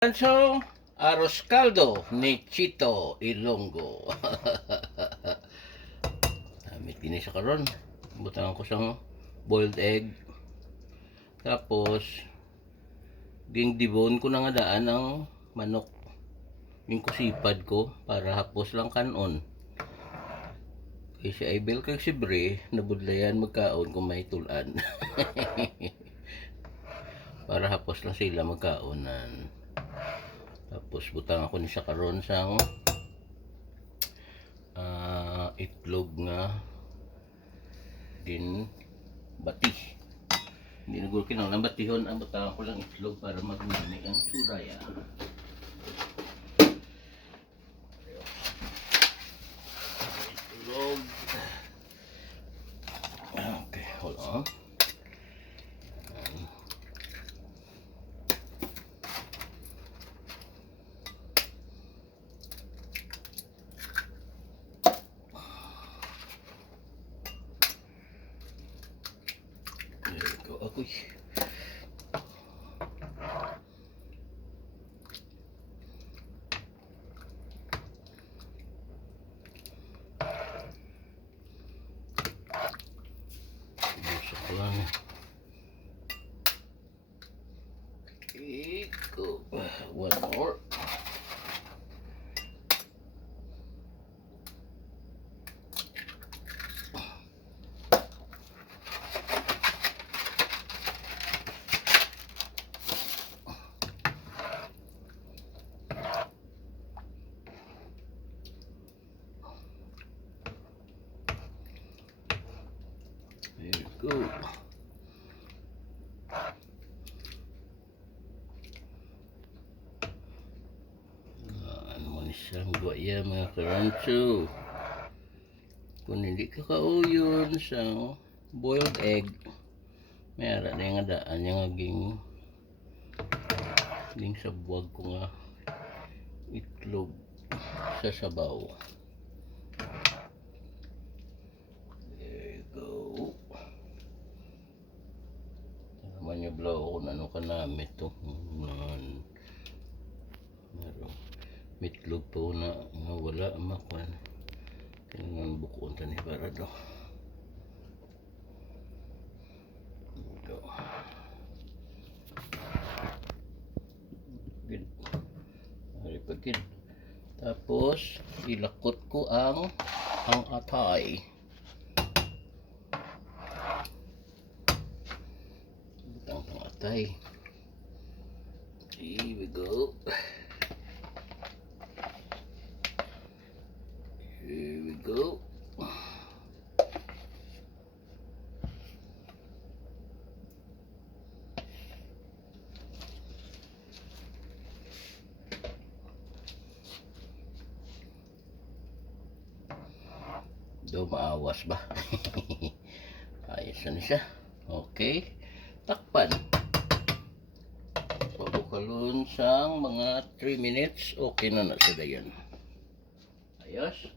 Rancho Arroz Caldo ni Chito Ilonggo. May tinis sa karon. Butangan ko sang boiled egg. Tapos ging dibon ko na nga daan ang manok. Yung kusipad ko para hapos lang kanon. Kasi ay bel kag sibre nabudlayan magkaon kung may tulan. Para hapos lang sila magkaonan. Tapos butang ako ni sa karon sang itlog nga din bati. Hindi na ko kinahanglan batihon, ang butang ko lang itlog para magmani ang suraya. Itlog. Okay, hold on. Ako'y busok ko lang iko one more. There we go. Ano mo ni siyang guwaya mga karancho. Kung hindi ka kauyon sa boiled egg, may ara na yung daan yung aging sa buwag ko nga itlog sa sabaw. Naman yung blow kung ano ka namin ito. Meron mitlog po na wala ang makwan. Tingnan bukuan ta ni para do. Ito. Good. Hari pagkin. Tapos ilakot ko ang atay. Here we go. Here we go. Do maawas ba? Ayos na siya. Okay. Takpan. Pabukalon sang mga 3 minutes. Okay na na sa dayan. Ayos.